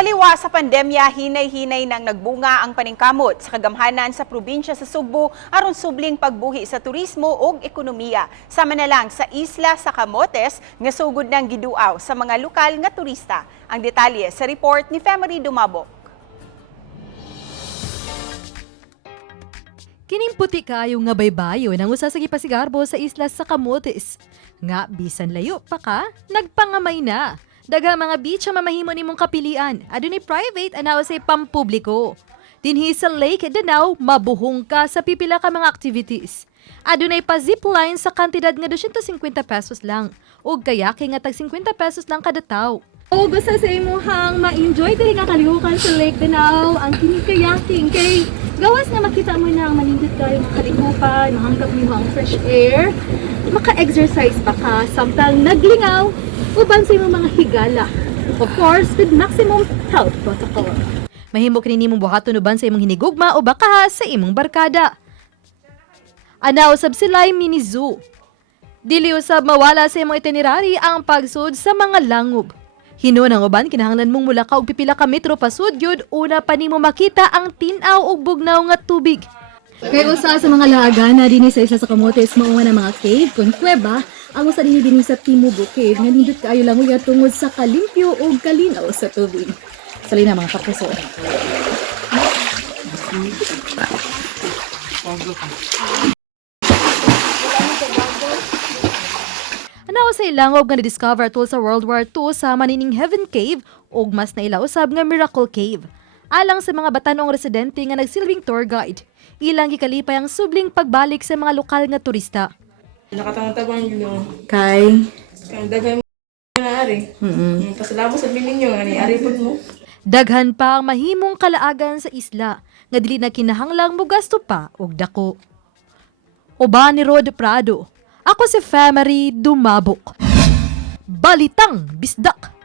Taliwa sa pandemya, hinay-hinay nang nagbunga ang paningkamot sa kagamhanan sa probinsya sa Sugbo aron subling pagbuhi sa turismo ug ekonomiya. Sama na lang sa isla sa Camotes nga sugod ng giduaw sa mga lokal nga turista. Ang detalye sa report ni Femery Dumabok. Kining puti kayo nga baybayo nang usa sa gipasigarbo sa isla sa Camotes. Nga bisan layo pa ka, nagpangamay na. Daghang mga beach ang mamahimo nimong kapilian, adunay private anaw sa pampubliko. Dinhi sa Lake Danao, mabuhong ka sa pipila ka mga activities. Adunay pa zipline sa kantidad nga 250 pesos lang, ug kayaking nga tag 50 pesos lang kada tawo. O gusto sa imuhang ma-enjoy diri nga kalihukan sa Lake Danao, ang kini kayaking kay gawas nga makita mo na ang manindot kayo makalihukan, mahanggap mo ang fresh air, maka-exercise pa ka, samtang naglingaw, uban sa imong mga higala. Of course, with maximum health protocol. Mahimo kini nimong buhaton uban sa imong hinigugma o baka sa imong barkada. Anaw usab sila'y mini zoo. Dili usab mawala sa imong itinerary ang pagsud sa mga langob. Hinuon ang uban kinahanglan mong mula ka og pipila ka metro pasud gyud una pa nimo makita ang tin-aw ug bugnaw nga tubig. Kay usa sa mga laagana dinhi sa isla sa Camotes mao nga mga cave kun kuweba ang usa dinhi sa Timubo Cave nga nindot kaayo lang uya tungod sa kalimpyo ug kalinaw sa tubig. Salina mga kapuso. Anaw sa ilangog nga na-discover tol sa World War II sa Manining Heaven Cave ug mas nailausab nga Miracle Cave. Alang sa mga batanong residente nga nagsilbing tour guide, ilang gikalipay ang subling pagbalik sa mga lokal nga turista. Nakatangtabang yun. Kay Daghan mo na ari. Pasalamat sa bilin nyo. Ani, ari po mo. Daghan pa ang mahimong kalaagan sa isla nga dili na kinahanglang mogasto pa og dako. Uban ni Rod Prado, ako si Femery Dumabok. Balitang Bisdak.